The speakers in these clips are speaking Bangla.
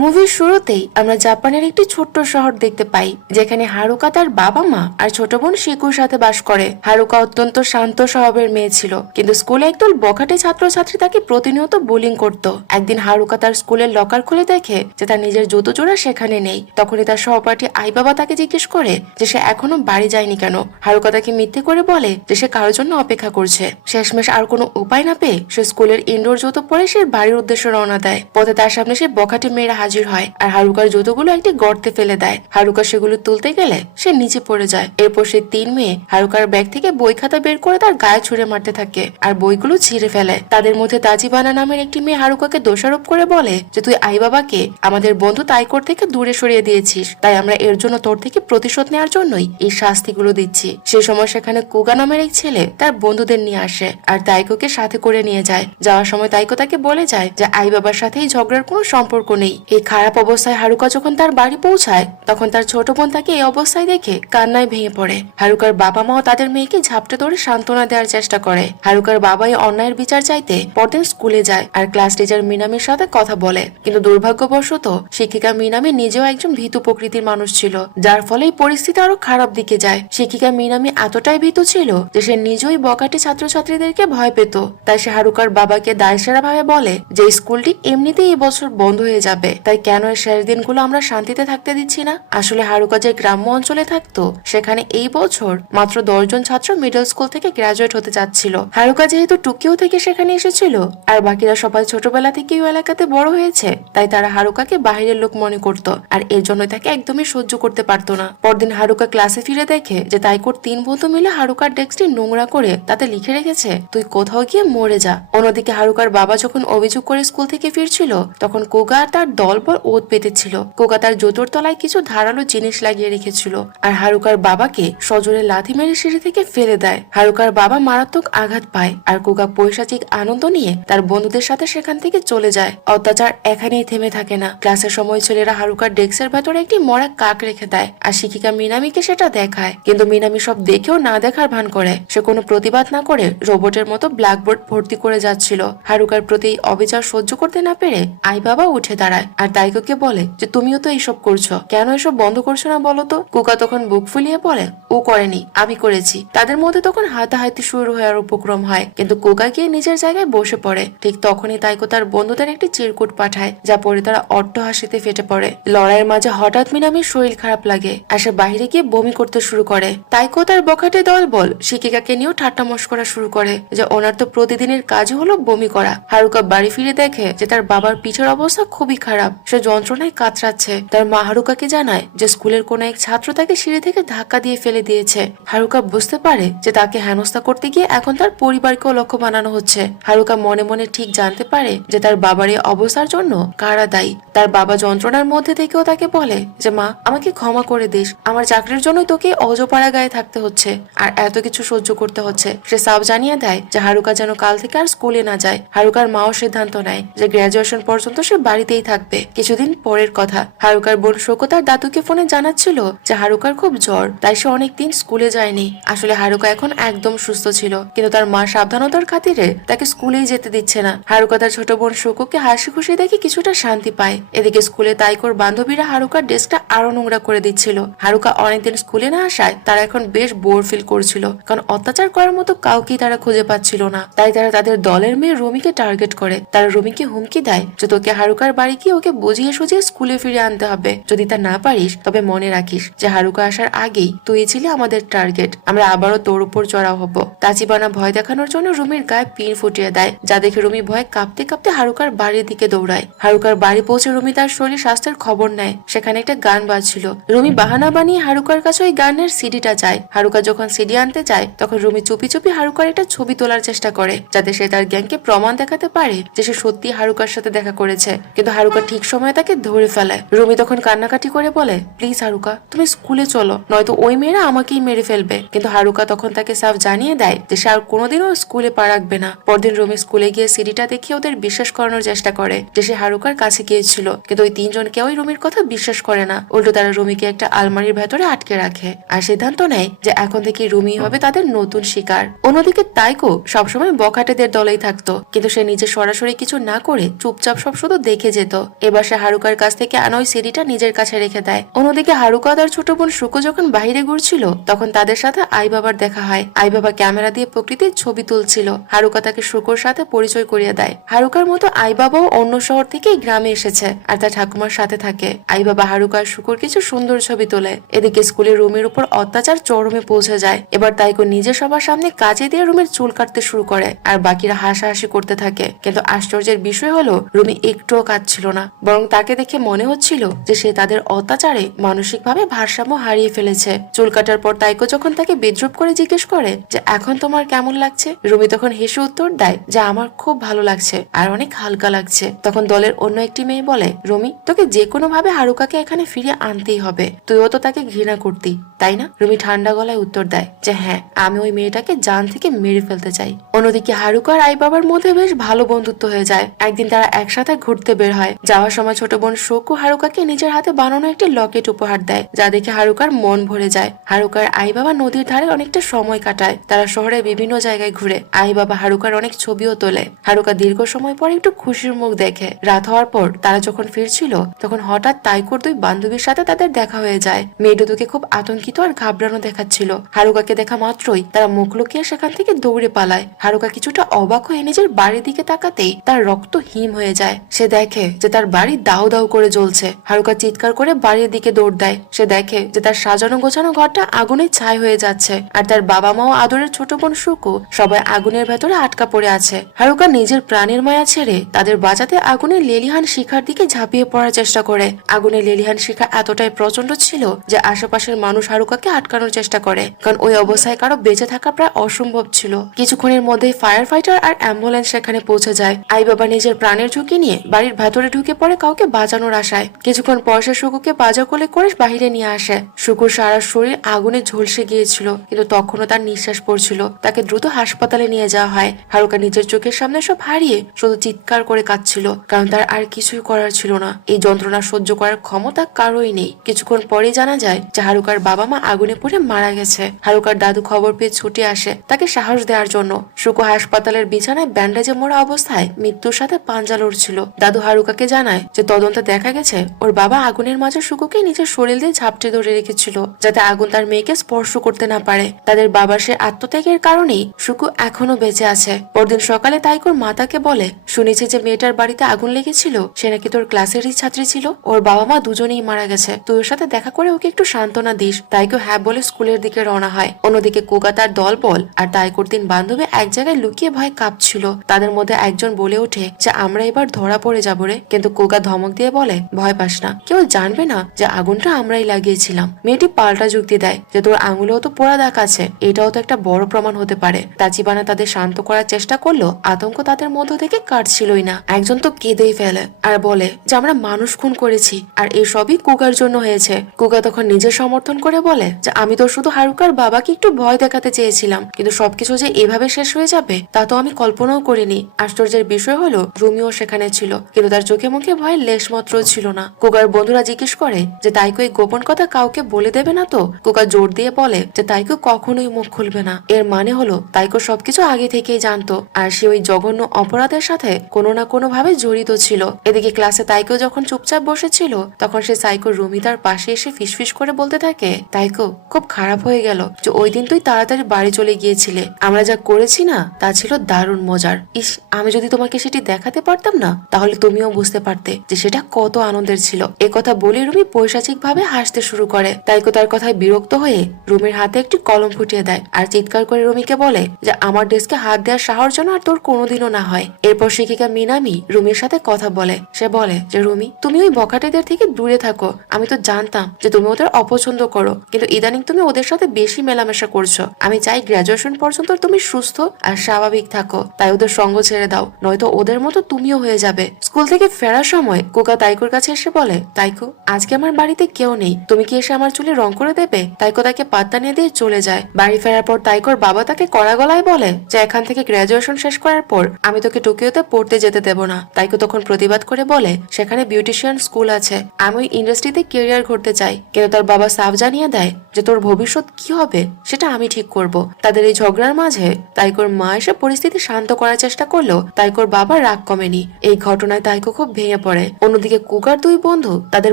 মুভির শুরুতেই আমরা জাপানের একটি ছোট্ট শহর দেখতে পাই, যেখানে হারুকা তার বাবা মা আর ছোট বোন শিকুর সাথে বাস করে। হারুকা অত্যন্ত শান্ত স্বভাবের মেয়ে ছিল, কিন্তু স্কুলে একদল বখাটে ছাত্রছাত্রী তাকে প্রতিনিয়ত বুলিং করত। একদিন হারুকা তার স্কুলের লকার খুলে দেখে যে তার নিজের জুতো জোড়া সেখানে নেই। তখনই তার সহপাঠী আই বাবা তাকে জিজ্ঞেস করে যে সে এখনো বাড়ি যায়নি কেন। হারুকা তাকে মিথ্যে করে বলে যে সে কারোর জন্য অপেক্ষা করছে। শেষমেশ আর কোনো উপায় না পেয়ে সে স্কুলের ইনডোর জুতো পরে সে বাড়ির উদ্দেশ্যে রওনা দেয়। পথে তার সামনে সে বখাটে মেয়েরা হাজির হয় আর হারুকার জুতোগুলো একটি গর্তে ফেলে দেয়। হারুকা সেগুলো তুলতে গেলে সে নিচে পড়ে যায়। এরপর সে তিন মেয়ে হারুকার ব্যাগ থেকে বই খাতা বের করে তার গায়ে ছুঁড়ে মারতে থাকে আর বইগুলো ছিঁড়ে ফেলে। তাদের মধ্যে তাজিবানা নামের একটি মেয়ে হারুকাকে দোষারোপ করে বলে যে তুই আই বাবাকে আমাদের বন্ধু তাইকোর থেকে দূরে সরিয়ে দিয়েছিস, তাই আমরা এর জন্য তোর থেকে প্রতিশোধ নেওয়ার জন্যই এই শাস্তিগুলো দিচ্ছি। সে সময় সেখানে কুগা নামের এক ছেলে তার বন্ধুদের নিয়ে আসে আর তাইকোকে সাথে করে নিয়ে যায়। যাওয়ার সময় তাইকো তাকে বলে যায় যে আই বাবার সাথে এই ঝগড়ার কোনো সম্পর্ক নেই। এই খারাপ অবস্থায় হারুকা যখন তার বাড়ি পৌঁছায় তখন তার ছোট বোন তাকে এই অবস্থায় দেখে কান্নায় ভেঙে পড়ে। হারুকার বাবা মাও তাদের মেয়েকে ঝাপটে ধরে সান্ত্বনা দেওয়ার চেষ্টা করে। হারুকার বাবা এই অন্যায়ের বিচার চাইতে পরদিন স্কুলে যায় আর ক্লাস টিচার মিনামির সাথে কথা বলে, কিন্তু দুর্ভাগ্যবশত শিক্ষিকা মিনামি নিজেও একজন ভীতু প্রকৃতির মানুষ ছিল, যার ফলে এই পরিস্থিতি আরো খারাপ দিকে যায়। শিক্ষিকা মিনামি এতটাই ভীতু ছিল যে সে নিজেই বকাটে ছাত্রছাত্রীদেরকে ভয় পেত। তাই সে হারুকার বাবাকে দায়সারা ভাবে বলে যে স্কুলটি এমনিতেই এই বছর বন্ধ হয়ে যাবে, তাই কেন এর শেষ দিনগুলো আমরা শান্তিতে থাকতে দিচ্ছি না। আসলে হারুকা যে গ্রাম্য অঞ্চলে থাকতো সেখানে এই বছর মাত্র 10 জন ছাত্র মিডল স্কুল থেকে গ্রাজুয়েট হতে যাচ্ছিল। হারুকা যেহেতু টোকিও থেকে সেখানে এসেছিল আর বাকিরা সবাই ছোটবেলা থেকেই ওই এলাকাতে বড় হয়েছে, তাই তারা হারুকাকে বাহিরের লোক মনে করত আর এর জন্য তাকে একদমই সহ্য করতে পারতো না। পরদিন হারুকা ক্লাসে ফিরে দেখে যে তাইকোর 3 বন্ধু মিলে হারুকার ডেস্কটি নোংরা করে তাতে লিখে রেখেছে তুই কোথাও গিয়ে মরে যা। অন্যদিকে হারুকার বাবা যখন অভিযোগ করে স্কুল থেকে ফিরছিল তখন কোগা আর তার দলবল ওত পেতেছিল। কোগা তার জুতোর তলায় কিছু ধারালো জিনিস লাগিয়ে রেখেছিল আর হারুকার বাবাকে সজোরে লাথি মেরে সিঁড়ি থেকে ফেলে দেয়। হারুকার বাবা মারাত্মক আঘাত পায় আর কোগা পৈশাচিক আনন্দ নিয়ে তার বন্ধুদের সাথে সেখান থেকে চলে যায়। অত্যাচার এখানেই থেমে থাকে না। ক্লাসের সময় ছেলেরা হারুকার ডেস্কের ভেতরে একটি মরা কাক রেখে দেয় আর শিক্ষিকা মিনামিকে সেটা দেখায়, কিন্তু মিনামি সব দেখেও না দেখার ভান করে। সে কোনো প্রতিবাদ না করে রোবটের মতো ব্ল্যাকবোর্ড ভর্তি করে যাচ্ছিল। হারুকার প্রতি অবিচার সহ্য করতে না পেরে আই বাবা উঠে দাঁড়ায় আর তাইকোকে বলে যে তুমিও তো এইসব করছো, কেন এসব বন্ধ করছো না বলো তো। কুকা তখন বুক ফুলিয়ে বলে ও করেনি, আমি করেছি। তাদের মধ্যে তখন হাতাহাতি শুরু হওয়ার উপক্রম হয়, কিন্তু কুকা গিয়ে নিজের জায়গায় বসে পড়ে। ঠিক তখনই তাইকো তার বন্ধুদের একটি চিরকুট পাঠায়, যা পরে তারা অট্ট হাসিতে ফেটে পড়ে। লড়াইয়ের মাঝে হঠাৎ মিনামির শরীর খারাপ লাগে আর সে বাহিরে গিয়ে বমি করতে শুরু করে। তাইকো তার বখাটে দল বল শিক্ষিকাকে নিয়েও ঠাট্টা মশকরা শুরু করে যে ওনার তো প্রতিদিনের কাজই হলো বমি করা। হারুকা বাড়ি ফিরে দেখে যে তার বাবার পিঠের অবস্থা খুবই খারাপ, সে যন্ত্রণায় কাতরাচ্ছে। তার মা হারুকাকে জানায় যে স্কুলের কোন এক ছাত্র তাকে সিঁড়ি থেকে ধাক্কা দিয়ে ফেলে দিয়েছে। হারুকা বুঝতে পারে যে তাকে হেনস্থা করতে গিয়ে এখন তার পরিবারকেও লক্ষ্য বানানো হচ্ছে। হারুকা মনে মনে ঠিক জানতে পারে যে তার বাবার এই অবস্থার জন্য কারা দায়ী। তার বাবা যন্ত্রণার মধ্যে থেকেও তাকে বলে যে মা আমাকে ক্ষমা করে দিস, আমার চাকরির জন্য তোকে অজপাড়া গায়ে থাকতে হচ্ছে আর এত কিছু সহ্য করতে হচ্ছে। সে সাফ জানিয়ে দেয় যে হারুকা যেন কাল থেকে আর স্কুলে না যায়। হারুকার মাও সিদ্ধান্ত নেয় যে গ্রাজুয়েশন পর্যন্ত সে বাড়িতেই থাকবে। কিছুদিন পরের কথা, হারুকার বোন শোকো তার দাদুকে ফোনে জানাচ্ছিল যে হারুকার খুব জ্বর, তাই সে অনেকদিন স্কুলে যায়নি। আসলে হারুকা এখন একদম সুস্থ ছিল, কিন্তু তার মা সাবধানতার খাতিরে তাকে স্কুলেই যেতে দিচ্ছে না। হারুকা তার ছোট বোন শোকোকে হাসি খুশি দেখে কিছুটা শান্তি পায়। এদিকে স্কুলে তাইকোর বান্ধবীরা হারুকার ডেস্কটা আরো নোংরা করে দিচ্ছিল। হারুকা অনেকদিন স্কুলে না আসায় তারা এখন বেশ বোর ফিল করছিল, কারণ অত্যাচার করার মতো কাউকেই তারা খুঁজে পাচ্ছিল না। তাই তারা তাদের দলের মেয়ে রুমিকে টার্গেট করে। তারা রুমিকে হুমকি দেয় যে তোকে হারুকার বাড়ি গিয়ে ওকে বুঝিয়ে সুঝিয়ে স্কুলে ফিরে আনতে হবে। যদি তা না পারিস তবে মনে রাখিস যে হারুকা আসার আগেই তুই ছিলি আমাদের টার্গেট, আমরা আবারও তোর উপর চড়াও হব। তাচিবানা ভয় দেখানোর জন্য রুমির গায়ে পিন ফুটিয়ে দেয়, যা দেখে রুমি ভয় কাঁপতে কাঁপতে হারুকার বাড়ির দিকে দৌড়ায়। হারুকার বাড়ি পৌঁছে রুমি তার শরীর স্বাস্থ্যের খবর নেয়। সেখানে একটা গান বাজছিল। রুমি বাহানা বানিয়ে হারুকার কাছে ওই গানের সিডিটা চায়। হারুকা যখন সিডি আনতে যায় তখন রুমি চুপি চুপি হারুকার একটা ছবি তোলার চেষ্টা করে, যাতে সে তার গ্যাংকে প্রমাণ দেখাতে পারে যে সে সত্যি হারুকার সাথে দেখা করেছে। কিন্তু হারুকা ঠিক সময়ে তাকে ধরে ফেলে। রুমি তখন কান্নাকাটি করে বলে প্লিজ হারুকা তুমি স্কুলে চলো, নয়তো ওই মেয়েরা আমাকেই মেরে ফেলবে। কিন্তু হারুকা তখন তাকে সাফ জানিয়ে দেয় যে সে আর কোনোদিনও স্কুলে পা রাখবে না। পরদিন রুমি স্কুলে গিয়ে সিডিটা দেখে ওদের বিশ্বাস করানোর চেষ্টা করে যে সে হারুকার কাছে গিয়েছিল, কিন্তু ওই 3 জন কেউই রুমির কথা বিশ্বাস করে না। উল্টো তারা রুমিকে একটা আলমারির ভেতরে আটকে রাখে আর সিদ্ধান্ত নেয় যে এখন থেকে রুমি হবে তাদের নতুন শিকার। অন্যদিকে তাইকো সবসময় বখাটেদের দলেই থাকতো, কিন্তু সে নিজে সরাসরি কিছু না করে চুপচাপ সব শুধু দেখে যেত। এবার সে হারুকার কাছ থেকে আনা ওই সিডিটা নিজের কাছে রেখে দেয়। অন্যদিকে হারুকা তার ছোট বোন শুকো যখন বাইরে ঘুরছিল তখন তাদের সাথে আই বাবার দেখা হয়। আই বাবা ক্যামেরা দিয়ে প্রকৃতির ছবি তুলছিল। হারুকা তাকে শুকোর সাথে পরিচয় করিয়ে দেয়। হারুকার মতো আই বাবাও অন্য শহর থেকে গ্রামে এসেছে আর তার ঠাকুমার সাথে থাকে। আই বাবা হারুকা আর শুকোর কিছু সুন্দর ছবি তোলে। এদিকে স্কুলের রুমের উপর অত্যাচার চরমে পৌঁছে যায়। এবার তাইকো নিজে সবার সামনে কাজে দিয়ে রুমের চুল কাটতে শুরু করে আর বাকিরা হাসাহাসি করতে থাকে। কিন্তু আশ্চর্যের বিষয় হলো রুমি একটুও কাঁদছিল না, বরং তাকে দেখে মনে হচ্ছিল যে সে তাদের অত্যাচারে মানসিকভাবে ভারসাম্য হারিয়ে ফেলেছে। চুল কাটার পর তাইকো যখন তাকে বিদ্রুপ করে জিজ্ঞেস করে যে এখন তোমার কেমন লাগছে, রুমি তখন হেসে উত্তর দেয় যে আমার খুব ভালো লাগছে আর অনেক হালকা লাগছে। তখন দলের অন্য একটি মেয়ে বলে, রুমি তোকে যে কোনো ভাবে হারুকাকে এখানে ফিরিয়ে আনতেই হবে, তুইও তো তাকে ঘৃণা করতি তাই না? রুমি ঠান্ডা গলায় উত্তর দেয় যে হ্যাঁ, আমি ওই মেয়েটাকে জান থেকে মেরে ফেলতে চাই। অন্যদিকে হারুকা আর আই বাবার মধ্যে বেশ ভালো বন্ধুত্ব হয়ে যায়। একদিন তারা একসাথে ঘুরতে বের হয়। যাওয়ার সময় ছোট বোন শোকু হারুকাকে নিজের হাতে বানানো একটি লকেট উপহার দেয়, যা দেখে হারুকার মন ভরে যায়। হারুকার আই বাবা নদীর ধারে অনেকটা সময় কাটায়। তারা শহরে বিভিন্ন জায়গায় ঘুরে। আই বাবা হারুকার অনেক ছবিও তোলে। হারুকা দীর্ঘ সময় পর একটু খুশির মুখ দেখে। রাত হওয়ার পর তারা যখন ফিরছিল তখন হঠাৎ তাইকোর দুই বান্ধবীর সাথে তাদের দেখা হয়ে যায়। মেয়ে দুটোকে খুব আতঙ্কিত আর ঘাবড়ানো দেখাচ্ছিল। হারুকাকে দেখা মাত্রই তারা মুখ লুকিয়ে সেখান থেকে দৌড়ে পালায়। হারুকা কিছুটা অবাক হয়ে নিজের বাড়ির দিকে তাকাতেই তার রক্ত হিম হয়ে যায়। সে দেখে যে তার বাড়ি দাউ দাউ করে জ্বলছে। হারুকা চিৎকার করে বাড়ির দিকে দৌড় দেয়। সে দেখে যে তার সাজানো গোছানো ঘরটা আগুনে ছাই হয়ে যাচ্ছে আর তার বাবা মা ও আদরের ছোট বোন শুকু সবাই আগুনের ভেতরে আটকা পড়ে আছে। হারুকা নিজের প্রাণের মায়া ছেড়ে তাদের বাঁচাতে আগুনের লেলিহান শিখার দিকে ঝাঁপিয়ে পড়ার চেষ্টা করে। আগুনের লেলিহান শিখা এতটাই প্রচন্ড ছিল যে আশেপাশের মানুষ হারুকাকে আটকানোর চেষ্টা করে, কারণ ওই অবস্থায় কারো বেঁচে থাকা প্রায় অসম্ভব ছিল। কিছুক্ষণের মধ্যেই ফায়ার ফাইটার আর অ্যাম্বুলেন্স সেখানে পৌঁছে যায়। আই বাবা নিজের প্রাণের ঝুঁকি নিয়ে বাড়ির ভেতরে ঢুকে পড়ে কাউকে বাঁচানোর আশায়। কিছুক্ষণ পর সে শুকুকে বাজা কোলে করে বাহিরে নিয়ে আসে। শুকুর সারা শরীর আগুনে ঝলসে গিয়েছিল, কিন্তু তখনও তার নিঃশ্বাস পড়ছিল। তাকে দ্রুত হাসপাতালে নিয়ে যাওয়া হয়। হারুকা নিজের চোখের সামনে সব হারিয়ে শুধু চিৎকার করে কাঁদছিল, কারণ তার আর কিছুই করার ছিল না। এই যন্ত্রণা সহ্য করার ক্ষমতা কারোই নেই। কিছুক্ষণ পরেই জানা যায় যে হারুকার বাবা মা আগুনে পুড়ে মারা গেছে। হারুকার দাদু খবর পেয়ে ছুটে আসে তাকে সাহস দেওয়ার জন্য। শুকু হাসপাতালের বিছানায় ব্যান্ডেজে মোড়া অবস্থায় মৃত্যুর সাথে পাঞ্জা লড়ছিল। দাদু হারুকাকে জানায় যে তদন্তে দেখা গেছে ওর বাবা আগুনের মাঝে শুকুকে নিজের শরীর দিয়ে ঝাপটে ধরে রেখেছিল, যাতে আগুন তার মেয়েকে স্পর্শ করতে না পারে। তাদের বাবার সে আত্মত্যাগের কারণেই শুকু এখনো বেঁচে আছে। পরদিন সকালে তাইকোর মা তাকে বলে, শুনেছি যে মেয়েটার বাড়িতে আগুন লেগেছিল, সে নাকি তোর ক্লাসেরই ছাত্রী ছিল। ওর বাবা মা দুজনেই মারা গেছে, তুই ওর সাথে দেখা করে ওকে একটু সান্ত্বনা দিস। তাইকো হ্যাঁ বলে স্কুলের দিকে রওনা হয়। অন্যদিকে কোগা তার দল বল আর তাইকোর 3 বান্ধবী এক জায়গায় লুকিয়ে ভয় কাঁপছিল। তাদের মধ্যে একজন বলে ওঠে যে আমরা এবার ধরা পড়ে যাবো রে, কিন্তু কোগা ধমক দিয়ে বলে, ভয় পাস না, কেউ জানবে না যে আগুনটা আমরাই লাগিয়েছিলাম। মেয়েটি পাল্টা যুক্তি দেয় যে তোর আঙুলেও তো পোড়া দাগ আছে, এটাও তো একটা বড় প্রমাণ হতে পারে। তাচিবানা তাদের শান্ত করার চেষ্টা করলো, আতঙ্ক তাদের মধ্য থেকে কাটছিলই না। একজন তো কেঁদেই ফেলে আর বলে যে আমরা মানুষ খুন করেছি আর এসবই কুগার জন্য হয়েছে। কুগা তখন নিজের সমর্থন করে বলে যে আমি তো শুধু হারুকার বাবাকে একটু ভয় দেখাতে চেয়েছিলাম, কিন্তু সবকিছু যে এভাবে শেষ হয়ে যাবে তা তো আমি কল্পনাও করিনি। আশ্চর্যের বিষয় হলো রুমিও সেখানে ছিল, কিন্তু তার চোখে মুখে ভয় লেশমাত্র ছিল না। কুগার বন্ধুরা জিজ্ঞেস করে যে তাইকো এই গোপন কথা কাউকে বলে দেবে না তো? কুগা জোর দিয়ে বলে যে তাইকো কখনোই মুখ খুলবে না। এর মানে হলো তাইকো সবকিছু আগে থেকেই জানতো আর সে ওই জঘন্য অপরাধের সাথে কোনো না কোনো ভাবে জড়িত ছিল। এদিকে ক্লাসে তাইকো যখন চুপচাপ বসেছিল তখন সে সাইকো রুমি তার পাশে এসে ফিসফিস করে বলতে থাকে, তাইকো খুব খারাপ হয়ে গেল যে ওই দিন তুই তাড়াতাড়ি বাড়ি চলে গিয়েছিলে। আমরা যা করেছি না তা ছিল দারুণ মজার। ইস, আমি যদি তোমাকে সেটি দেখাতে পারতাম না তাহলে তুমিও বুঝতে পারতে যে সেটা কত আনন্দের ছিল। একথা বলে রুমি পৈশাচিক ভাবে হাসতে শুরু করে। তাইকো তার কথায় বিরক্ত হয়ে রুমির হাতে একটি কলম ফুটিয়ে দেয় আর চিৎকার করে রুমিকে বলে যে আমার ডেস্কে হাত দেওয়ার সাহস যেন আর তোর কোনোদিনও না হয়। এরপর শিক্ষিকা মিনামি রুমির সাথে কথা বলে। সে বলে যে রুমি, তুমি ওই বখাটেদের থেকে দূরে থাকো। আমি তো জানতাম যে তুমি ওদের অপছন্দ করো, কিন্তু ইদানিং তুমি ওদের সাথে বেশি মেলামেশা করছো। আমি চাই গ্রাজুয়েশন পর্যন্ত তুমি সুস্থ আর স্বাভাবিক থাকো, তাই ওদের সঙ্গ ছেড়ে দাও, নয়তো ওদের মতো তুমিও হয়ে যাবে। স্কুল থেকে ফেরার সময় কোকা তাইকোর কাছে এসে বলে, তাইকো আজকে আমার বাড়িতে কেউ নেই, তুমি কি এসে আমার চুলে রং করে দেবে? তাইকো তাকে পাত্তা নিয়ে দিয়ে চলে যায়। বাড়ি ফেরার পর তাইকোর বাবা তাকে কড়া গলায় বলে যে এখান থেকে গ্রাজুয়েশন শেষ করার পর আমি তোকে টোকিওতে পড়তে যেতে দেব না। তাইকো তখন প্রতিবাদ করে বলে সেখানে বিউটিশিয়ান স্কুল আছে, আমি ওই ইন্ডাস্ট্রিতে কেরিয়ার করতে চাই, কিন্তু তার বাবা সাফ জানিয়ে দেয় যে তোর ভবিষ্যৎ কি হবে সেটা আমি ঠিক করব। তাদের এই ঝগড়ার মাঝে তাইকোর মা এসে পরিস্থিতি শান্ত করার চেষ্টা করলেও তাইকোর বাবার রাগ কমেনি। এই ঘটনায় তাইকো খুব ভেঙে পড়ে। অন্যদিকে কুগার দুই বন্ধু তাদের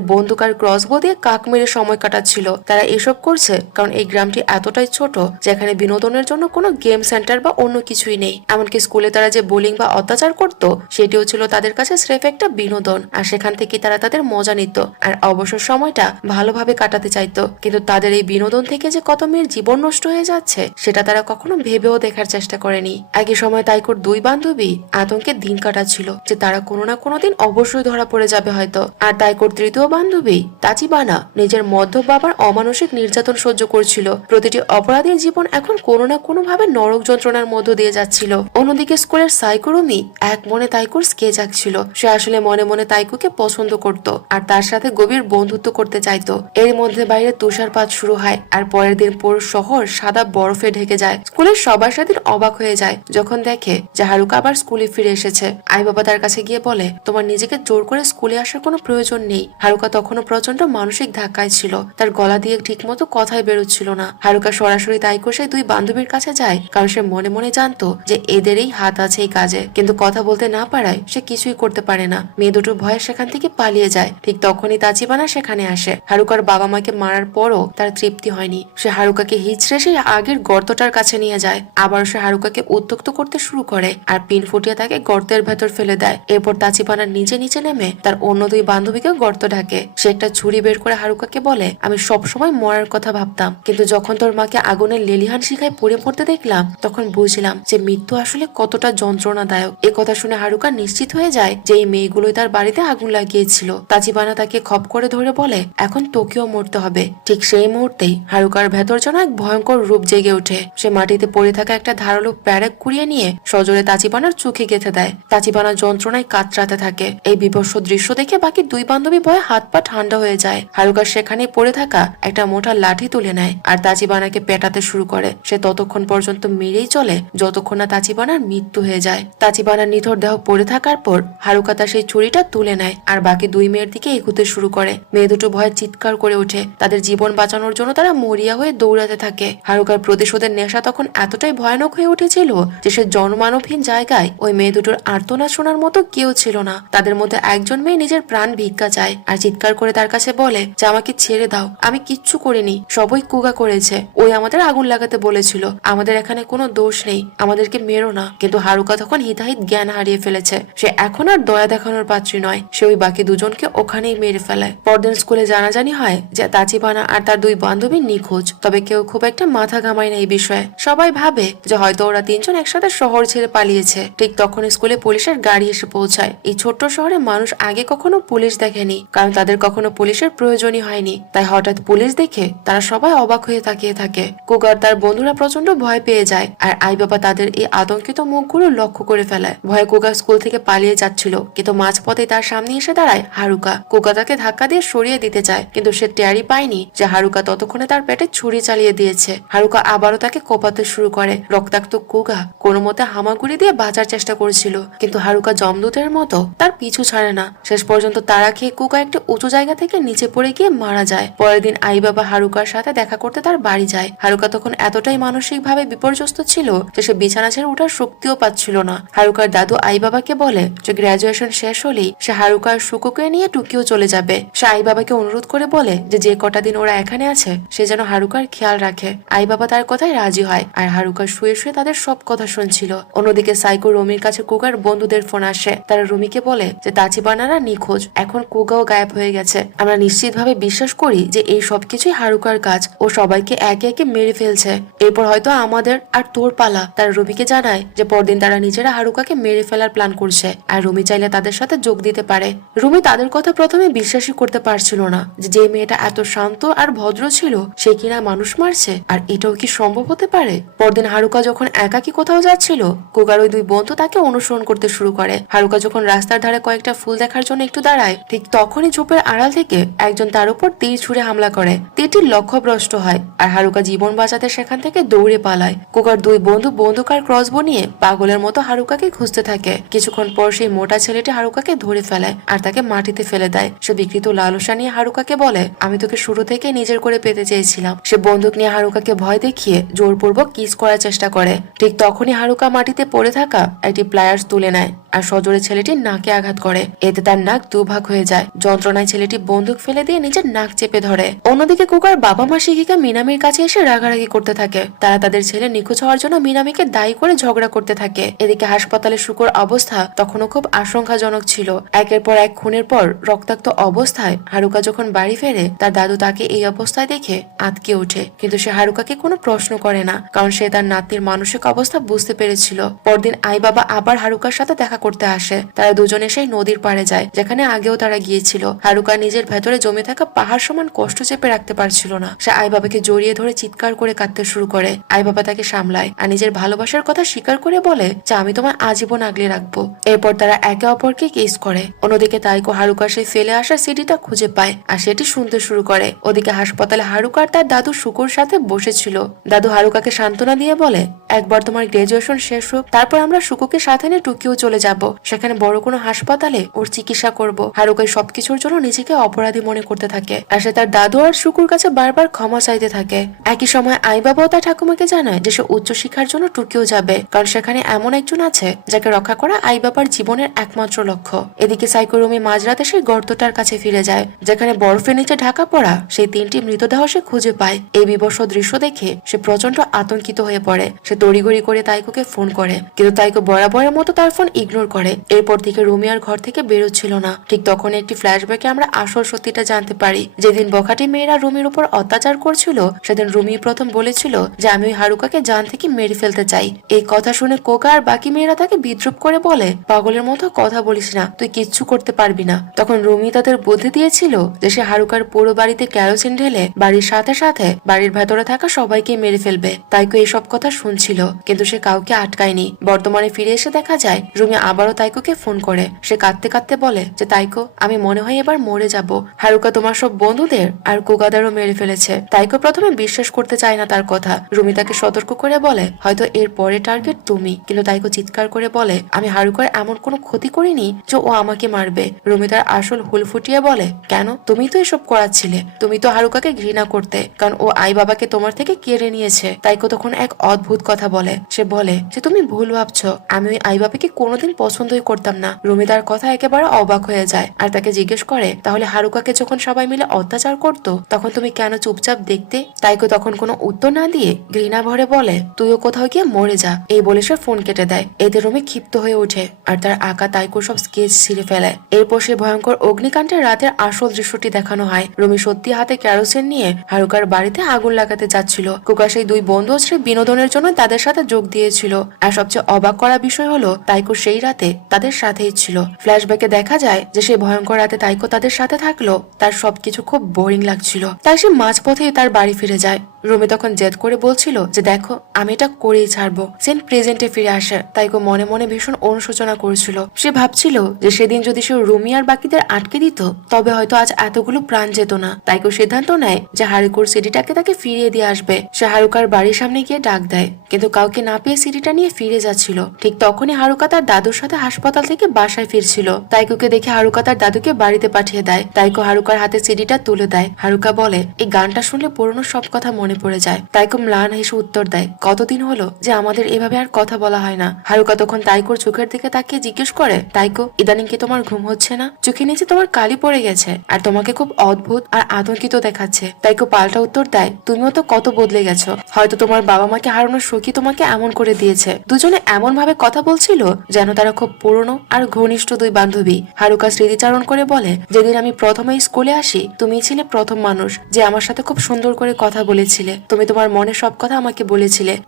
বন্দুক আর ক্রসবো দিয়ে কাক মেরে সময় কাটাচ্ছিল। তারা এসব করছে কারণ এই গ্রামটি এতটাই ছোট যেখানে বিনোদনের জন্য কোনো গেম সেন্টার বা অন্য কিছুই নেই। এমনকি স্কুলে তারা যে বোলিং বা অত্যাচার করত সেটিও ছিল তাদের কাছে স্রেফ একটা বিনোদন, আর সেখান থেকে তারা তাদের মজা নিত আর অবসর সময়টা ভালোভাবে কাটাতে চাইতো। কিন্তু তাদের এই বিনোদন থেকে যে কত মেয়ের জীবন নষ্ট হয়ে যাচ্ছে সেটা তারা কখনো ভেবেও দেখার চেষ্টা করেনি। একই সময় তাইকোর দুই বান্ধবী আতঙ্কে দিন কাটাচ্ছিল যে তারা কোনো না কোনো দিন অবশ্যই ধরা পড়ে যাবে হয়তো। আর তাইকোর তৃতীয় বান্ধবী তাচিবানা নিজের মধ্য বাবার অমানসিক নির্যাতন সহ্য করছিল। প্রতিটি অপরাধীর জীবন এখন কোনো না কোনো ভাবে নরক যন্ত্রণার মধ্য দিয়ে যাচ্ছিল। অন্যদিকে স্কুলের সাইকোরমি এক মনে তাইকোর স্কেচ আঁকছিল। সে আসলে মনে মনে তাইকোকে পছন্দ করত আর তার সাথে গভীর বন্ধুত্ব করতে চাইতো। এর মধ্যে বাইরে তুষারপাত শুরু হয় আর পরের দিন পুরো শহর সাদা বরফে ঢেকে যায়। স্কুলের সবার সাথে অবাক হয়ে যায় যখন দেখে যে হারুকা আবার স্কুলে ফিরে এসেছে। আই বাবা তার কাছে গিয়ে বলে, তোমার নিজেকে জোর করে স্কুলে আসার কোনো প্রয়োজন নেই। হারুকা তখনও প্রচন্ড মানসিক ধাক্কায় ছিল, তার গলা দিয়ে ঠিকমতো কথাই বেরোচ্ছিল না। হারুকা সরাসরি তাইকো সেই দুই বান্ধবীর কাছে যায় কারণ সে মনে মনে জানতো যে এদেরই হাত আছে এই কাজে, কিন্তু কথা বলতে না পারায় সে কিছুই করতে পারে না। মেয়ে দুটো ভয়ে সেখান থেকে পালিয়ে যায়। ঠিক তখনই তাচিবানা সেখানে আসে। হারুকার বাবা মাকে মারার পরও তার তৃপ্তি হয়নি। সে হারুকাকে হিচড়ে সেই আগের গর্তটার কাছে নিয়ে যায়। আবার সে হারুকাকে উত্ত্যক্ত করতে শুরু করে আর পিন ফুটিয়ে তাকে গর্তের ভেতর ফেলে দেয়। এরপর তাচিবানা নিচে নিচে নেমে তার অন্য দুই বান্ধবীকে গর্ত ঢাকে। সে একটা ছুরি বের করে হারুকাকে বলে, আমি সবসময় মরার কথা ভাবতাম, কিন্তু যখন তোর মাকে আগুনের লেলিহান শিখায় পুড়ে মরতে দেখলাম তখন বুঝলাম যে মৃত্যু আসলে কতটা যন্ত্রণাদায়ক। এ কথা শুনে হারুকা নিশ্চিত হয়ে যায় যে এই মেয়েগুলোই তার বাড়িতে আগুন লাগিয়েছিল। তাচিবানা তাকে খপ করে ধরে বলে, এখন তোকেও মরতে হবে। ঠিক সেই মুহূর্তেই হারুকার ভেতর যেন এক ভয়ঙ্কর রূপ জেগে ওঠে। সে মাটিতে পড়ে থাকা একটা ধারালো প্যারেক কুড়িয়ে নিয়ে সজোরে তাচিবানার চোখে গেঁথে দেয়। তাচিবানা যন্ত্রণায় কাতরাতে থাকে। এই বিভৎস দৃশ্য দেখে বাকি দুই বান্ধবী ভয়ে হাত পা ঠান্ডা হয়ে যায়। হারুকা সেখানে পড়ে থাকা একটা মোটা লাঠি তুলে নেয় আর তাচিবানাকে পেটাতে শুরু করে। সে ততক্ষণ পর্যন্ত মেরেই চলে যতক্ষণ না তাচিবানার মৃত্যু হয়ে যায়। তাচিবানার নিথর দেহ পড়ে থাকার পর হারুকা তার সেই ছুরিটা তুলে নেয় আর বাকি দুই মেয়ের দিকে এগুতে শুরু করে। মেয়ে দুটো ভয়ে চিৎকার করে ওঠে। তাদের জীবন বাঁচানোর জন্য তারা মরিয়া হয়ে দৌড়াতে থাকে। হারুকার প্রতিশোধের নেশা তখন এতটাই ভয়ানক হয়ে উঠেছিল যে সে জনমানবহীন জায়গায় ওই মেয়ে দুটোর আর্তনাদ শোনার মতো কেউ ছিল না। তাদের মধ্যে একজন মেয়ে নিজের প্রাণ ভিক্ষা চায় আর চিৎকার করে তার কাছে বলে যে আমাকে ছেড়ে দাও, আমি কিচ্ছু করিনি, সবই কুগা করেছে। ওই আমাদের আগুন লাগাতে বলেছিল, আমাদের এখানে কোনো দোষ নেই, আমাদেরকে মেরো না। কিন্তু হারুকা তখন হিতাহিত জ্ঞান হারিয়ে ফেলেছে। সে এখন আর দয়া দেখানোর পাত্রী নয়। সে ওই বাকি দুজনকে ওখানেই মেরে ফেলে। পরদিন স্কুলে জানাজানি হয় যে তাচিবানা আর তার দুই বান্ধবী নিখোঁজ। তবে কেউ খুব একটা মাথা ঘামায় না এই বিষয়ে। সবাই ভাবে যে হয়তো ওরা তিনজন একসাথে শহর ছেড়ে পালিয়েছে। ঠিক তখন স্কুলে পুলিশের গাড়ি এসে পৌঁছায়। এই ছোট্ট শহরে মানুষ আগে কখনো পুলিশ দেখেনি, কারণ তাদের কখনো পুলিশের প্রয়োজনই হয়নি। তাই হঠাৎ পুলিশ দেখে তারা সবাই অবাক হয়ে তাকিয়ে থাকে। কুগার তার বন্ধুরা প্রচন্ড ভয় পেয়ে যায় আর আই বাবা তাদের এই আতঙ্কিত মুখগুলো লক্ষ্য করে ফেলে। ভয়ে কুগা স্কুল থেকে পালিয়ে যাচ্ছিল, কিন্তু মাঝপথে তার সামনে এসে দাঁড়ায় হারুকা। কুগা তাকে ধাক্কা দিয়ে সরিয়ে দিতে চায়, কিন্তু সে টেরই পায়নি যে হারুকা ততক্ষণে তার পেটে ছুরি চালিয়ে দিয়েছে। হারুকা আবারও তাকে কোপাতে শুরু করে। রক্তাক্ত কুগা কোনো মতে হামাগুড়ি দিয়ে বাঁচার চেষ্টা করেছিল, কিন্তু হারুকা জমদূতের মতো তার পিছু ছাড়ে না। শেষ পর্যন্ত তারা খেয়ে কুগা একটা উঁচু জায়গা থেকে নিচে পড়ে গিয়ে মারা যায়। পরের দিন আই বাবা হারুকার সাথে দেখা করতে তার বাড়ি যায়। হারুকা তখন এতটাই মানসিক ভাবে বিপর্যস্ত ছিল যে সে বিছানা ছেড়ে ওঠার শক্তিও পাচ্ছিল না। হারুকার দাদু আই বাবাকে বলে যে গ্রাজুয়েশন শেষ হলেই সে হারুকার সুকুকে নিয়ে টোকিও চলে যাবে। সে আই বাবাকে অনুরোধ করে বলে যে যে কটা দিন ওরা এখানে আছে সে যেন হারুকার খেয়াল রাখে। আই বাবা তার কথায় রাজি হয় আর হারুকা শুয়ে শুয়ে তাদের সব কথা শুনছিল। অন্যদিকে সাইকো রুমির কাছে কুগার বন্ধুদের ফোন আসে। তারা রুমিকে বলে যে তাচিবানারা নিখোঁজ, এখন কুগাও গায়েব হয়ে গেছে। আমরা নিশ্চিত ভাবে বিশ্বাস করি যে এই সবকিছুই হারুকার কাজ। ও সবাইকে একে একে মেরে ফেলছে। এরপর হয়তো আমাদের আর তোর পালা। তারা রুমিকে জানায় যে পরদিন তারা নিজেরা হারুকাকে মেরে ফেলার প্ল্যান করছে আর রুমি চাইলে তাদের সাথে যোগ দিতে পারে। রুমি তাদের কথা প্রথমে বিশ্বাসই করতে পারছিল না যে মেয়েটা এত শান্ত আর ভদ্র ছিল সে কিনা মানুষ মারছে, আর এটাও কি সম্ভব হতে পারে। পরদিন হারুকা যখন একাকি কোথাও যাচ্ছিল, কুগার ওই দুই বন্ধু তাকে অনুসরণ করতে শুরু করে। হারুকা যখন রাস্তার ধারে কয়েকটা ফুল দেখার জন্য একটু দাঁড়ায়, ঠিক তখনই ঝোপের আড়াল থেকে একজন তার উপর তীর ছুঁড়ে হামলা করে। তীরটি লক্ষ্যভ্রষ্ট হয় আর হারুকা জীবন বাঁচাতে সেখান থেকে দৌড়ে পালায়। কুগার দুই বন্ধু বন্দুক আর ক্রসবো নিয়ে পাগলের মতো হারুকাকে খুঁজতে থাকে। কিছুক্ষণ পর সেই মোটা ছেলেটি হারুকাকে ধরে ফেলে আর তাকে মাটিতে ফেলে দেয়। সে বিকৃত লালসা নিয়ে হারুকাকে বলে, আমি তোকে শুরু থেকে নিজের করে পেতে চেয়েছিলাম। সে বন্দুক নিয়ে হারুকাকে ভয় দেখিয়ে জোরপূর্বক কিস করার চেষ্টা করে। ঠিক তখনই হারুকা মাটিতে পড়ে থাকা একটি প্লায়ার্স তুলে নেয় আর সজোরে ছেলেটির নাকে আঘাত করে। এতে তার নাক দুভাগ হয়ে যায়। যন্ত্রণায় ছেলেটি বন্দুক ফেলে দিয়ে নিজের নাক চেপে ধরে। অন্যদিকে কুকার বাবা মা শিখিকা মিনামির কাছে এসে রাগারাগি করতে থাকে। তারা তাদের ছেলে নিখোঁজ হওয়ার জন্য মিনামিকে দায়ী করে ঝগড়া করতে থাকে। এদিকে হাসপাতালে শুকুর অবস্থা তখনও খুব আশঙ্কাজনক ছিল। একের পর এক খুনের পর রক্তাক্ত অবস্থায় হারুকা যখন বাড়ি ফেরে তার দাদু তাকে এই অবস্থায় দেখে আঁতকে ওঠে, কিন্তু সে হারুকাকে কোনো প্রশ্ন করে না, কারণ সে তার নাতির মানসিক অবস্থা বুঝতে পেরেছিল। পরদিন আই বাবা আবার হারুকার সাথে দেখা করতে আসে। তারা দুজনে সেই নদীর পাড়ে যায় যেখানে আগেও তারা গিয়েছিল। হারুকা নিজের ভেতরে জমে থাকা পাহাড় সমান কষ্ট চেপে রাখতে পারছিল না। সে আই বাবাকে জড়িয়ে ধরে চিৎকার করে কাঁদতে শুরু করে। আই বাবা তাকে সামলায় আর নিজের ভালোবাসার কথা স্বীকার করে বলে যে আমি তোমার আজীবন আগলে রাখবো। এরপর তারা একে অপরকে কিস করে। অন্যদিকে তাইকো হারুকার সেই ফেলে আসা সিডিটা খুঁজে পায় আর সেটি শুনতে শুরু করে। ওদিকে হাসপাতালে হারুকার তার দাদু শুকুর সাথে বসেছিল। দাদু হারুকাকে সান্ত্বনা দিয়ে বলে, একবার তোমার গ্রাজুয়েশন শেষ হোক, তারপর আমরা শুকুকে সাথে নিয়ে টোকিও চলে যাব। সেখানে বড় কোনো হাসপাতালে ওর চিকিৎসা করব। হারুকা সবকিছুর জন্য নিজেকে অপরাধী মনে করতে থাকে আর সে তার দাদু আর শুকুর কাছে বারবার ক্ষমা চাইতে থাকে। একই সময় আই বাবাও তার ঠাকুমাকে জানায় যে সে উচ্চশিক্ষার জন্য টোকিও যাবে, কারণ সেখানে এমন একজন আছে যাকে রক্ষা করা আই বাবার জীবনের একমাত্র লক্ষ্য। এদিকে সাইকো রুমি মাঝরাতে সেই গর্তটার কাছে ফিরে যায় যেখানে বরফের নিচে ঢাকা পড়া সেই 3টি মৃতদেহ সে খুঁজে পায়। এই বিবর্ষ দৃশ্য দেখে সে প্রচন্ড আতঙ্কিত হয়ে পড়ে। সে তড়িঘড়ি করে তাইকোকে ফোন করে, কিন্তু তাইকো বরাবরের মতো তার ফোন ইগনোর করে। এরপর থেকে রুমি আর ঘর থেকে বেরোচ্ছিল না। ঠিক তখন একটি ফ্ল্যাশব্যাকে আমরা আসল সত্যিটা জানতে পারি। যেদিন বখাটি মেয়েরা রুমির উপর অত্যাচার করছিল সেদিন রুমি প্রথম বলেছিল যে আমি ওই হারুকাকে জান থেকে মেরে ফেলতে চাই। এই কথা শুনে কোকা আর বাকি মেয়েরা তাকে বিদ্রুপ করে বলে, পাগলের মতো কথা বলিস না, তুই কিচ্ছু করতে পারবি না। তখন রুমি তাদের বুদ্ধি দিয়েছিল যে সে হারুকার পুরো বাড়িতে কেরোসিন ঢেলে বাড়ির সাথে সাথে বাড়ির ভেতরে থাকা সবাইকে মেরে ফেলবে। তাইকো এসব কথা শুনছিল, কিন্তু সে কাউকে আটকায়নি। বর্তমানে ফিরে এসে দেখা যায় রুমি আবারও তাইকোকে ফোন করে। সে কাঁদতে কাঁদতে বলে যে তাইকো, আমি মনে হয় এবার মরে যাব। হারুকা তোমার সব বন্ধুদের আর কুগাদারও মেরে ফেলেছে। তাইকো প্রথমে বিশ্বাস করতে চায় না তার কথা। রুমি তাকে সতর্ক করে বলে হয়তো এর পরে টার্গেট তুমি, কিন্তু তাইকো চিৎকার করে বলে আমি হারুকার এমন কোনো ক্ষতি করিনি যে ও আমাকে মারবে। রুমি তার আসল হুল ফুটিয়ে বলে, কেন? তুমি তো এসব করাচ্ছিলে, তুমি তো হারুকাকে ঘৃণা করতে, কারণ ও আই বাবাকে তোমার থেকে কেড়ে নিয়েছে। তাইকো তখন এক অদ্ভুত কথা বলে। সে বলে যে তুমি ভুল ভাবছো, আমি ওই আই বাবাকে কোনোদিন পছন্দই করতাম না। রুমি তার কথা একেবারে অবাক হয়ে যায় আর তাকে জিজ্ঞেস করে, তাহলে হারুকাকে যখন সবাই মিলে অত্যাচার করতো তখন তুমি কেন চুপচাপ দেখতে? তাইকো তখন কোনো উত্তর না দিয়ে ঘৃণা ভরে বলে, তুইও কোথাও গিয়ে মরে যা। এই বলে সে ফোন কেটে দেয়। এতে রুমি ক্ষিপ্ত হয়ে ওঠে আর তার আঁকা তাইকো সব স্কেচ ছিঁড়ে ফেলে। এরপর সে ভয়ঙ্কর অগ্নিকাণ্ডের রাতের আসল দৃশ্যটি দেখানো হয়। রুমি সত্যি হাতে কেরোসিন নিয়ে হারুকার বাড়িতে আগুন লাগাতে যাচ্ছিল। কুকা সেই দুই বন্ধু সে বিনোদনের জন্য তাদের সাথে যোগ দিয়েছিল। আর সবচেয়ে অবাক করা বিষয় হলো তাইকো সেই রাতে তাদের সাথেই ছিল। ফ্ল্যাশব্যাকে দেখা যায় যে সেই ভয়ঙ্কর রাতে তাইকো তাদের সাথে থাকলো তার সবকিছু খুব বোরিং লাগছিল। তাই সে মাঝপথেই তার বাড়ি ফিরে যায়। রুমি তখন জেদ করে বলছিল যে দেখো, আমি এটা করেই ছাড়বো। সেন প্রেজেন্টে ফিরে আসে। তাইকো মনে মনে ভীষণ অনুশোচনা করেছিল। সে ভাবছিল যে সেদিন যদি সে রুমি আর বাকিদের আটকে দিত তবে হয়তো আজ এতগুলো প্রাণ যেত না। তাইকো সিদ্ধান্ত নেয় যে হারুকুর সিডিটাকে তাকে ফিরিয়ে দিয়ে আসবে। সে হারুকার বাড়ির সামনে গিয়ে ডাক দেয়, কিন্তু কাউকে না পেয়ে সিডিটা নিয়ে ফিরে যাচ্ছিল। ঠিক তখনই হারুকা তার দাদুর সাথে হাসপাতাল থেকে বাসায় ফিরছিল। তাইকোকে দেখে হারুকা তার দাদুকে বাড়িতে পাঠিয়ে দেয়। তাইকো হারুকার হাতে সিডিটা তুলে দেয়। হারুকা বলে, এই গানটা শুনলে পুরনো সব কথা মনে পড়ে যায়। তাইকো ম্লান হেসে উত্তর দেয়, কতদিন হলো যে আমাদের এভাবে আর কথা বলা হয় না। হারুকা তখন তাইকোর চোখের দিকে তাকিয়ে জিজ্ঞেস করে, তাইকো, ইদানিং কি তোমার ঘুম হচ্ছে না? চোখে নিচে তোমার কালি পড়ে গেছে আর তোমাকে খুব অদ্ভুত আর আতঙ্কিত দেখাচ্ছে। তাইকো পাল্টা উত্তর দেয়, তুমিও তো কত বদলে গেছো। হয়তো তোমার বাবা মাকে হারানোর শোকই তোমাকে এমন করে দিয়েছে। দুজনে এমন ভাবে কথা বলছিল যেন তারা খুব পুরনো আর ঘনিষ্ঠ দুই বান্ধবী। হারুকা স্মৃতিচারণ করে বলে, যেদিন আমি প্রথমে স্কুলে আসি তুমি ছিলে প্রথম মানুষ যে আমার সাথে খুব সুন্দর করে কথা বলেছিলে। তুমি তোমার মনে সব কথা আমাকে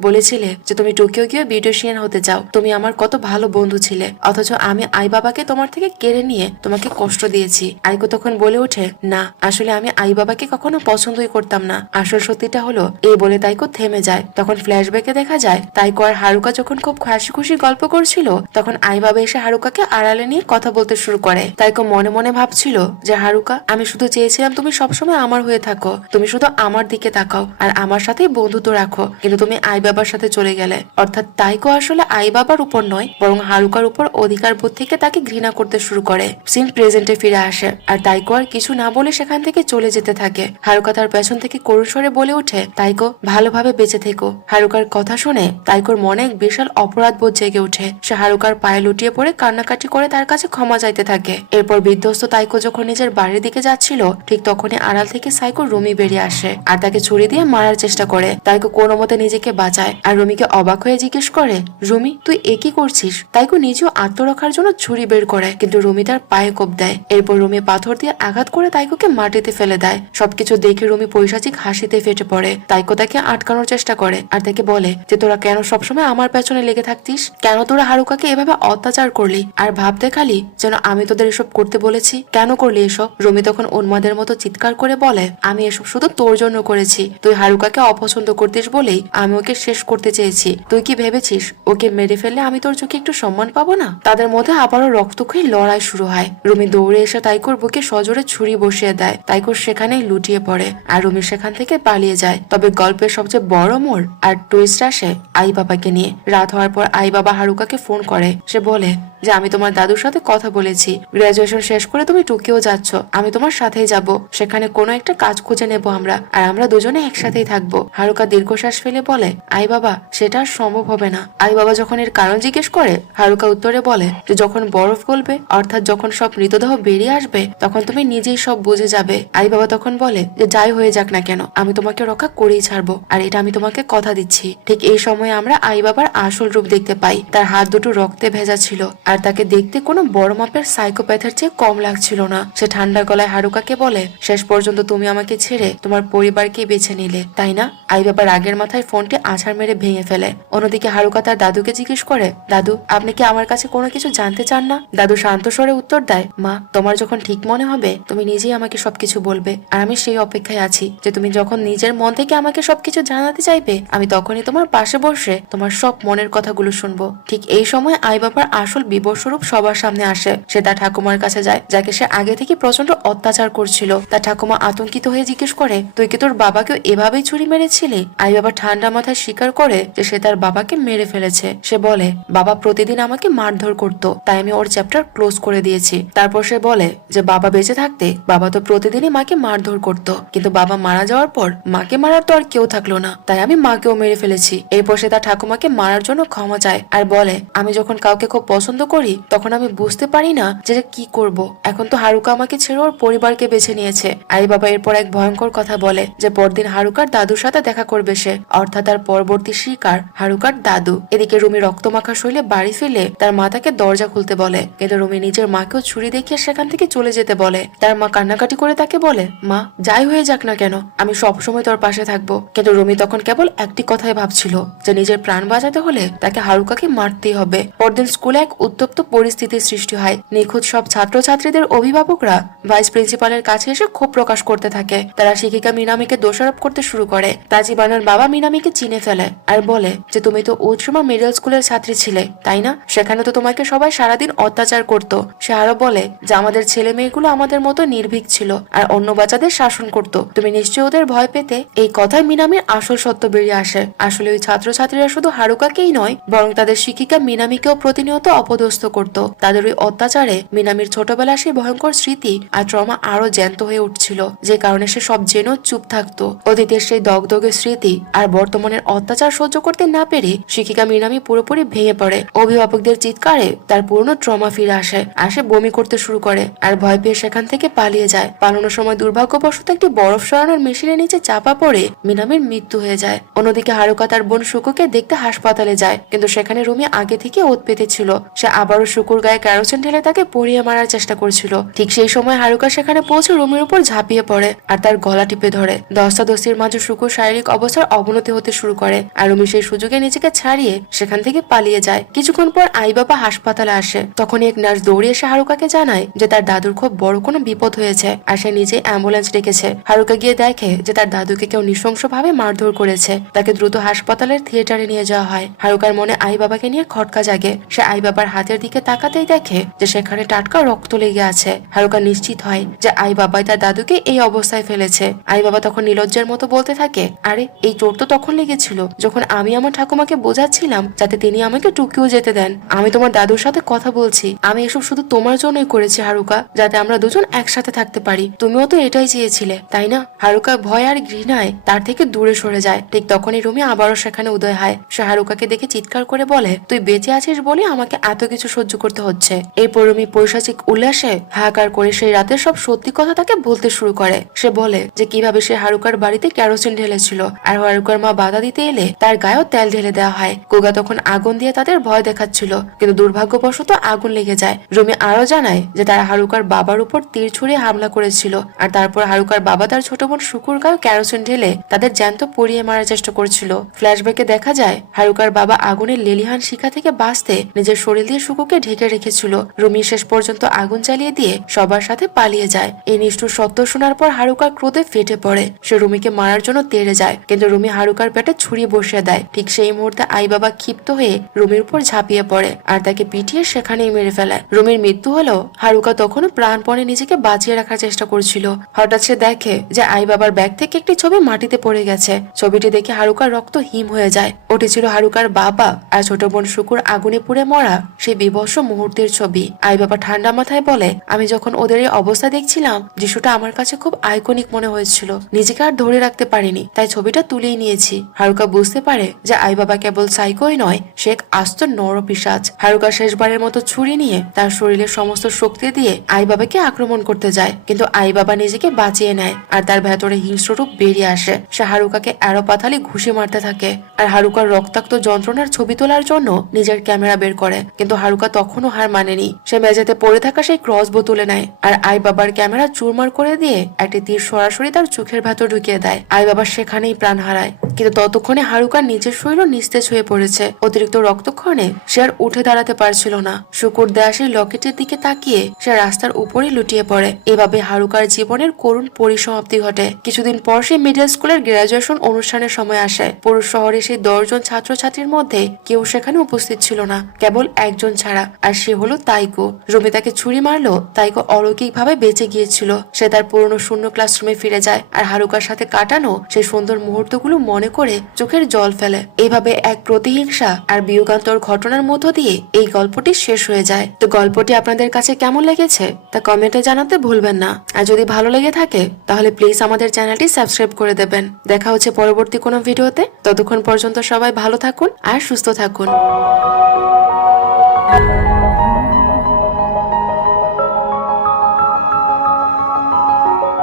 বলেছিলে যে তুমি টোকিও গিয়ে বিউটিশিয়ান হতে চাও। তুমি আমার কত ভালো বন্ধু ছিলে, অথচ আমি আই বাবাকে তোমার থেকে কেড়ে নিয়ে তোমাকে কষ্ট দিয়েছি। আইকো তখন বলে ওঠে, না, আসলে আমি আই বাবাকে কখনো পছন্দই করতাম না। আসল সত্যিটা হলো এই বলে তাইকো থেমে যায়। তখন ফ্ল্যাশব্যাকে দেখা যায় তাইকো আর হারুকা যখন খুব হাসি খুশি গল্প করছিল তখন আই বাবা এসে হারুকাকে আড়ালে নিয়ে কথা বলতে শুরু করে। তাইকো মনে মনে ভাবছিল যে হারুকা, আমি শুধু চেয়েছিলাম তুমি সবসময় আমার হয়ে থাকো, তুমি শুধু আমার দিকে তাকাও আর আমার সাথে বন্ধুত্ব রাখো, কিন্তু তুমি আই বাবার সাথে চলে গেলে। অর্থাৎ তাইকো আসলে আই বাবার উপর নয়, বরং হারুকার উপর অধিকার বোধ থেকে তাকে ঘৃণা করতে শুরু করে। সিন প্রেজেন্টে ফিরে আসে আর তাইকো আর কিছু না বলে সেখান থেকে চলে যেতে থাকে। হারুকা তার পেছন থেকে করুণ স্বরে বলে ওঠে, তাইকো ভালোভাবে বেঁচে থেকো। হারুকার কথা শুনে তাইকোর মনে এক বিশাল অপরাধ বোধ জেগে ওঠে। সে হারুকার পায়ে লুটিয়ে পড়ে কান্নাকাটি করে তার কাছে ক্ষমা চাইতে থাকে। এরপর বিধ্বস্ত তাইকো যখন নিজের বাড়ির দিকে যাচ্ছিল, ঠিক তখনই আড়াল থেকে সাইকো রুমি বেরিয়ে আসে আর তাকে ছুরি দিয়ে মারার চেষ্টা করে। তাইকো কোনো মতে নিজেকে বাঁচায় আর রুমিকে অবাক হয়ে জিজ্ঞেস করে, রুমি তুই এ কি করছিস? তাইকো নিজেও আত্মরক্ষার জন্য ছুরি বের করে, কিন্তু রুমি তার পায়ে কোপ দেয়। এরপর রুমি পাথর দিয়ে আঘাত করে তাইকোকে মাটিতে ফেলে দেয়। সবকিছু দেখে রুমি পৈশাচিক হাসিতে ফেটে পড়ে। তাইকো তাকে আটকানোর চেষ্টা করে আর তাকে বলে যে তোরা কেন সবসময় আমার পেছনে লেগে থাকতিস? কেন তোরা হারুকাকে এভাবে অত্যাচার করলি? আর ভাবতে খালি যেন আমি তোদের এসব করতে বলেছি। কেন করলি এসব? রুমি তখন উন্মাদের মতো চিৎকার করে বলে, আমি এসব শুধু তোর জন্য করেছি। তুই হারুকাকে অপছন্দ করতিস বলেই আমি ওকে শেষ করতে চেয়েছি। তুই কি ভেবেছিস ওকে মেরে ফেললে আমি তোর চোখে একটু সম্মান পাবো না? তাদের মধ্যে আবারও রক্তক্ষয়ী লড়াই শুরু হয়। রুমি দৌড়ে এসে তাইকোর বুকে সজোরে ছুরি বসিয়ে দেয়। তাইকোর সেখানেই লুটিয়ে পড়ে আর রুমি সেখান থেকে পালিয়ে যায়। তবে গল্পের সবচেয়ে বড় মোড় আর টুইস্ট আসে আই বাবাকে নিয়ে। রাত হওয়ার পর আই বাবা হারুকাকে ফোন করে। সে বলে যে আমি তোমার দাদুর সাথে কথা বলেছি, গ্রাজুয়েশন শেষ করে তুমি টোকিও যাচ্ছ, আমি তোমার সাথেই যাব। সেখানে কোনো একটা কাজ খুঁজে নেব আমরা, আর আমরা দুজনে একসাথেই থাকবো। হারুকা দীর্ঘশ্বাস ফেলে বলে, আই বাবা সেটা আর সম্ভব হবে না। আই বাবা যখন এর কারণ জিজ্ঞেস করে, হারুকা উত্তরে বলে যে যখন বরফ গলবে, অর্থাৎ যখন সব মৃতদেহ বেরিয়ে আসবে, তখন তুমি নিজেই সব বুঝে যাবে। আই বাবা তখন বলে যে যাই হয়ে যাক না কেন, আমি তোমাকে রক্ষা করেই ছাড়বো, আর এটা আমি তোমাকে কথা দিচ্ছি। ঠিক এই সময় আমরা আই বাবার আসল রূপ দেখতে পাই। তার হাত দুটো রক্তে ভেজা ছিল আর তাকে দেখতে কোনো বড় মাপের সাইকোপ্যাথের চেয়ে কম লাগছিল না। সে ঠান্ডা গলায় হারুকাকে বলে, শেষ পর্যন্ত তুমি আমাকে ছেড়ে তোমার পরিবারকে বেছে নিলে, তাই না? আই বাবা রাগের মাথায় ফোনটি আছাড় মেরে ভেঙে ফেলে। অন্যদিকে হারুকা তার দাদুকে জিজ্ঞেস করে, দাদু আপনি কি আমার কাছে কোনো কিছু জানতে চান না? দাদু শান্ত স্বরে উত্তর দেয়, মা তোমার যখন ঠিক মনে হবে তুমি নিজেই আমাকে সবকিছু বলবে, আর আমি সেই অপেক্ষায় আছি যে তুমি যখন নিজের মন থেকে আমাকে সবকিছু জানাতে চাইবে, আমি তখনই তোমার পাশে বসে তোমার সব মনের কথাগুলো শুনবো। ঠিক এই সময় আই বাবার আসল বিবস্বরূপ সবার সামনে আসে। সে তার ঠাকুমার কাছে যায়, যাকে সে আগে থেকে প্রচন্ড অত্যাচার করছিল। তার ঠাকুমা আতঙ্কিত হয়ে জিজ্ঞেস করে, তুই কি তোর বাবাকেও এভাবেই ছুরি মেরেছিলি? আই বাবা ঠান্ডা মাথায় স্বীকার করে যে সে তার বাবাকে মেরে ফেলেছে। সে বলে, বাবা প্রতিদিন আমাকে মারধর করতো, তাই আমি ওর চ্যাপ্টার ক্লোজ করে দিয়েছি। তারপর সে বলে যে বাবা বেঁচে থাকতে বাবা তো প্রতিদিনই মাকে মারধর করতো, কিন্তু বাবা মারা যাওয়ার পর মাকে মারার তো আর কেউ থাকলো না, তাই আমি মাকেও মেরে ফেলেছি। এরপর সে তার ঠাকুমাকে মারার জন্য ক্ষমা চায় আর বলে, আমি যখন কাউকে খুব পছন্দ করি তখন আমি বুঝতে পারি না যে কি করব। এখন তো হারুকা আমাকে ছেড়ে ওর পরিবারকে বেছে নিয়েছে। আই বাবা এরপর এক ভয়ঙ্কর কথা বলে যে পরদিন হারুকার দাদুর সাথে দেখা করবে সে, অর্থাৎ তার পরবর্তী শিকার হারুকার দাদু। এদিকে রুমি রক্তমাখা শৈলে বাড়ি ফিরলে তার মা তাকে দরজা খুলতে বলে, কিন্তু রুমি নিজের মাকেও ছুরি দেখিয়ে সেখান থেকে চলে যেতে বলে। তার মা কান্নাকাটি করে তাকে বলে, মা যাই হয়ে যাক না কেন আমি সবসময় তোর পাশে থাকবো। কিন্তু রুমি তখন কেবল একটি কথাই ভাবছিল যে নিজের প্রাণ বাঁচাতে হলে তাকে হারুকাকে মারতেই হবে। পরদিন স্কুলে এক উত্তপ্ত পরিস্থিতির সৃষ্টি হয়। নিখোঁজ সব ছাত্রছাত্রীদের অভিভাবকরা ভাইস প্রিন্সিপালের কাছে এসে ক্ষোভ প্রকাশ করতে থাকে। তারা শিক্ষিকা মিনামিকে দোষারোপ করতে শুরু করে। তাজিবানার বাবা মিনামিকে চিনে ফেলে আর বলে যে তুমি তো উৎসমা মিডল স্কুলের ছাত্রী ছিলে, তাই না? সেখানে তো তোমাকে সবাই সারাদিন অত্যাচার করতো। সে আরো বলে যে আমাদের ছেলে মেয়েগুলো আমাদের মতো নির্ভীক ছিল আর অন্য বাচ্চাদের শাসন করত, তুমি নিশ্চয়ই ওদের ভয় পেতে। এই কথায় মিনামির আসল সত্য বেরিয়ে আসে। আসলে ওই ছাত্রছাত্রীরা শুধু হারুকাকেই নয়, বরং তাদের শিক্ষিকা মিনামিকেও প্রতিনিয়ত অপদস্থ করত। তাদের ওই অত্যাচারে মিনামির ছোটবেলা সেই ভয়ঙ্কর স্মৃতি আর ট্রমা আরো জ্যান্ত হয়ে উঠছিল, যে কারণে সে সব জেনেও চুপ থাকতো। অতীতের সেই দগদগে স্মৃতি আর বর্তমানের অত্যাচার সহ্য করতে না পেরে শিক্ষিকা মিনামি পুরোপুরি ভেঙে পড়ে। অভিভাবকদের চিৎকারে তার পুরনো ট্রমা ফিরে আসে আর সে বমি করতে শুরু করে আর ভয় পেয়ে সেখান থেকে পালিয়ে যায়। পালানোর সময় দুর্ভাগ্যবশত একটি বরফ সরানোর মেশিনের নিচে চাপা পড়ে মিনামির মৃত্যু হয়ে যায়। অন্যদিকে হারুকা তার বোন শুকুকে দেখতে হাসপাতালে যায়, কিন্তু সেখানে রুমি আগে থেকে ওত পেতে ছিল। সে আবারও শুকুর গায়ে কেরোসিন ঢেলে তাকে পুড়িয়ে মারার চেষ্টা করছিল। ঠিক সেই সময় হারুকা সেখানে পৌঁছে রুমির উপর ঝাঁপিয়ে পড়ে আর তার গলা টিপে ধরে। দস্তাদস্তির মাঝে শুকুর শারীরিক অবস্থার অবনতি হতে শুরু করে আর রুমি সেই সুযোগে নিজেকে ছাড়িয়ে সেখান থেকে পালিয়ে যায়। কিছুক্ষণ পর আই বাবা হাসপাতালে আসে। তখনই এক নার্স দৌড়ে এসে হারুকাকে জানায় যে তার দাদুর খুব বড় কোনো বিপদ হয়েছে আর সে নিজে অ্যাম্বুলেন্স ডেকেছে। হারুকা গিয়ে দেখে যে তার দাদুকে কেউ নৃশংসভাবে মারধর করেছে। তাকে দ্রুত হাসপাতালের থিয়েটারে নিয়ে যাওয়া হয়। হারুকার মনে আই বাবাকে নিয়ে খটকা জাগে। সে আই বাবার হাত হাতের দিকে তাকাতেই দেখে যে সেখানে টাটকা রক্ত লেগে আছে। হারুকা নিশ্চিত হয় যে আই বাবাই তার দাদুকে এই অবস্থায় ফেলেছে। আই বাবা তখন নির্লজ্জের মতো বলতে থাকে, আরে এই চোট তো তখন লেগেছিল যখন আমি আমার ঠাকুমাকে বোঝাচ্ছিলাম যাতে তিনি আমাকে টুকিও যেতে দেন। আমি তোমার দাদুর সাথে কথা বলছি, আমি এসব শুধু তোমার জন্যই করেছি হারুকা, যাতে আমরা দুজন একসাথে থাকতে পারি। তুমিও তো এটাই চেয়েছিলে তাই না? হারুকা ভয় আর ঘৃণায় তার থেকে দূরে সরে যায়। ঠিক তখনই রুমি আবারও সেখানে উদয় হয়। সে হারুকাকে দেখে চিৎকার করে বলে, তুই বেঁচে আছিস বলে আমাকে এত কিছু সহ্য করতে হচ্ছে। এরপর রুমি পৈশাচিক উল্লাসে হাহাকার করে সেই রাতের সব সত্যি কথা তাকে বলতে শুরু করে। সে বলে যে কিভাবে সে হারুকার বাড়িতে কেরোসিন ঢেলেছিল আর হারুকার মা বাধা দিতে এলে তার গায়েও তেল ঢেলে দেওয়া হয়। কুগা তখন আগুন দিয়ে তাদের ভয় দেখাচ্ছিল, কিন্তু দুর্ভাগ্যবশত আগুন লেগে যায়। রুমি আরো জানায় যে তারা হারুকার বাবার উপর তীর ছুঁড়ে হামলা করেছিল আর তারপর হারুকার বাবা তার ছোট বোন শুকুর গায়ে কেরোসিন ঢেলে তাদের জ্যান্ত পুড়িয়ে মারার চেষ্টা করছিল। ফ্ল্যাশব্যাকে দেখা যায় হারুকার বাবা আগুনের লেলিহান শিখা থেকে বাঁচতে নিজের শরীর দিয়ে শুকুকে ঢেকে রেখেছিল। রুমি শেষ পর্যন্ত আগুন জ্বালিয়ে দিয়ে সবার সাথে পালিয়ে যায়। এই নিষ্ঠুর সত্য শোনার পর হারুকার ক্রোধে ফেটে পড়ে। সে রুমিকে মারার জন্য তেড়ে যায়, কিন্তু রুমি হারুকার পেটে ছুরি বসিয়ে দেয়। ঠিক সেই মুহূর্তে আই বাবা ক্ষিপ্ত হয়ে রুমির উপর ঝাঁপিয়ে পড়ে আর তাকে পিটিয়ে সেখানেই মেরে ফেলে। রুমির মৃত্যু হলো হারুকা তখনও প্রাণপণে নিজেকে বাঁচিয়ে রাখার চেষ্টা করছিল। হঠাৎ সে দেখে যে আই বাবার ব্যাগ থেকে একটি ছবি মাটিতে পড়ে গেছে। ছবিটি দেখে হারুকার রক্ত হিম হয়ে যায়। ওটি ছিল হারুকার বাবা আর ছোট বোন শুকুর আগুনে পুড়ে মরা সেই বিভৎস মুহূর্তের ছবি। আই বাবা ঠান্ডা মাথায় বলে, আমি যখন ওদের এই অবস্থা দেখছিলাম দৃশ্যটা আমার কাছে খুব আইকনিক মনে হয়েছিল, নিজেকে আর ধরে রাখতে পারিনি, তাই ছবিটা তুলেই নিয়েছি। হারুকা বুঝতে পারে যে আই বাবা কেবল সাইকোই নয়, সে এক আস্ত নরপিশাচ। হারুকা শেষবারের মতো ছুরি নিয়ে তার শরীরের সমস্ত শক্তি দিয়ে আই বাবাকে আক্রমণ করতে যায়, কিন্তু আই বাবা নিজেকে বাঁচিয়ে নেয় আর তার ভেতরে হিংস্র রূপ বেরিয়ে আসে। সে হারুকাকে আরো পাতালি ঘুষি মারতে থাকে আর হারুকার রক্তাক্ত যন্ত্রণার ছবি তোলার জন্য নিজের ক্যামেরা বের করে, কিন্তু হারুকা তখনও হার মানেনি। সে মেঝেতে পড়ে থাকা সেই ক্রসবো তুলে নেয় আর আই বাবার ক্যামেরা চুরমার করে দিয়ে একটি তীর সরাসরি তার চোখের ভেতর ঢুকিয়ে দেয়। আই বাবা সেখানেই প্রাণ হারায়, কিন্তু ততক্ষণে হারুকার নিজের শরীর নিস্তেজ হয়ে পড়েছে। অতিরিক্ত রক্তক্ষরণে সে আর উঠে দাঁড়াতে পারছিল না। শুকুর দেয়া সেই লকেটের দিকে তাকিয়ে সে রাস্তার উপরে লুটিয়ে পড়ে। এভাবে হারুকার জীবনের করুণ পরিসমাপ্তি ঘটে। কিছুদিন পর সে মিডল স্কুলের গ্রাজুয়েশন অনুষ্ঠানের সময় আসে। পুরো শহরে সেই 10 জন ছাত্রছাত্রীর মধ্যে কেউ সেখানে উপস্থিত ছিল না, কেবল একজন ছাড়া, আর সে হলো তাইকো। রুমি তাকে ছুরি মারলো। তাইকো অলৌকিক ভাবে বেঁচে গিয়েছিল। সে তার পুরনো শূন্য ক্লাসরুমে ফিরে যায় আর হারুকার সাথে কাটানো সেই সুন্দর মুহূর্তগুলো মনে করে চোখের জল ফেলে। এইভাবে এক প্রতিহিংসা আর বিয়োগান্তর ঘটনার মধ্য দিয়ে এই গল্পটি শেষ হয়ে যায়। তো গল্পটি আপনাদের কাছে কেমন লেগেছে তা কমেন্টে জানাতে ভুলবেন না। আর যদি ভালো লেগে থাকে তাহলে প্লিজ আমাদের চ্যানেলটি সাবস্ক্রাইব করে দেবেন। দেখা হচ্ছে পরবর্তী কোনো ভিডিওতে। ততক্ষণ পর্যন্ত সবাই ভালো থাকুন আর সুস্থ থাকুন।